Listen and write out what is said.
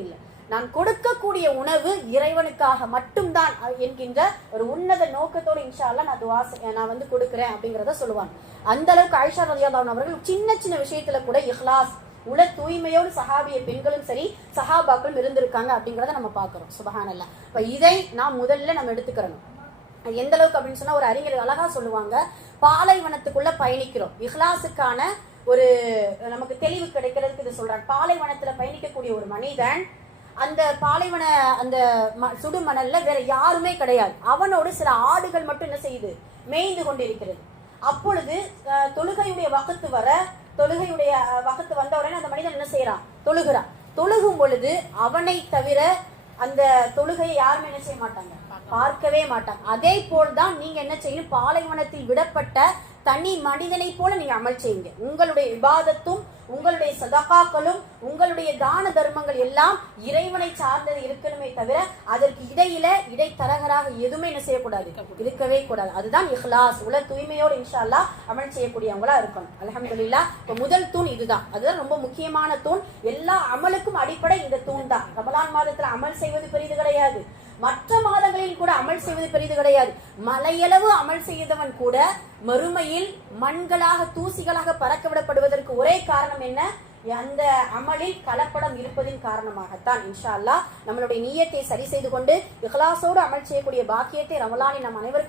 இல்லை. நான் கொடுக்கக்கூடிய உணவு இறைவனுக்காக மட்டும்தான் என்கின்ற ஒரு உன்னத நோக்கத்தோடு இன்ஷா அல்லாஹ் நான் வந்து கொடுக்கிறேன் அப்படிங்கிறத சொல்லுவாங்க. அந்த அளவுக்கு ஆயிஷா ரலியல்லாஹு அன்ஹா அவர்கள் சின்ன சின்ன விஷயத்துல கூட இஹ்லாஸ் உல தூய்மையோடு சஹாபிய பெண்களும் சரி சஹாபாக்களும் இருந்திருக்காங்க அப்படிங்கிறத நம்ம பார்க்கிறோம். சுபஹானல்லாஹ். இப்ப இதை நாம் முதல்ல நம்ம எடுத்துக்கிறோம். எந்த அளவுக்கு அப்படின்னு சொன்னா ஒரு அறிஞர் அழகா சொல்லுவாங்க, பாலைவனத்துக்குள்ள பயணிக்கிறோம், இஹ்லாஸுக்கான ஒரு நமக்கு தெளிவு கிடைக்கிறதுக்கு இது சொல்றாங்க. பாலைவனத்துல பயணிக்கக்கூடிய ஒரு மனிதன் அந்த பாலைவன அந்த சுடு மணல்ல வேற யாருமே கிடையாது, அவனோடு சில ஆடுகள் மட்டும் என்ன செய்யுது, மேய்ந்து கொண்டிருக்கிறது. அப்பொழுது தொழுகையுடைய வகுத்து வந்த உடனே அந்த மனிதன் என்ன செய்யறான், தொழுகிறான். தொழுகும் பொழுது அவனை தவிர அந்த தொழுகையை யாருமே என்ன செய்ய மாட்டாங்க, பார்க்கவே மாட்டாங்க. அதே போல்தான் நீங்க என்ன செய்யணும், பாலைவனத்தில் விடப்பட்ட தனி மனிதனை போல நீங்க அமல் செய்யுங்க. உங்களுடைய இபாதத்தும் உங்களுடைய சதகாக்களும் உங்களுடைய தான தர்மங்கள் எல்லாம் இறைவனை சார்ந்தது இருக்கணுமே தவிர அதற்கு இடைத்தரகராக எதுவுமே என்ன செய்யக்கூடாது, இருக்கவே கூடாது. அதுதான் இஹ்லாஸ், உல தூய்மையோடு இன்ஷா அல்லாஹ் அமல் செய்யக்கூடியவங்களா இருக்கணும். அல்ஹம்துலில்லாஹ். இப்ப முதல் தூண் இதுதான், அதுதான் ரொம்ப முக்கியமான தூண். எல்லா அமலுக்கும் அடிப்படை இந்த தூண் தான். ரமலான் மாதத்துல அமல் செய்வது பெரிது கிடையாது, மற்ற மாதங்களில் கூட அமல் செய்வது பெரிது கிடையாது. மலையளவு அமல் செய்தவன் கூட மறுமையில் மண்களாக தூசிகளாக பறக்க விடப்படுவதற்கு ஒரே காரணம் என்ன, அந்த அமலில் கலப்படம் இருப்பதின் காரணமாகத்தான். இன்ஷா அல்லாஹ் நம்மளுடைய நியத்தை சரி செய்து கொண்டு இஹ்லாஸோடு அமல் செய்யக்கூடிய பாக்கியத்தை ரமலானில் நம் அனைவருக்கும்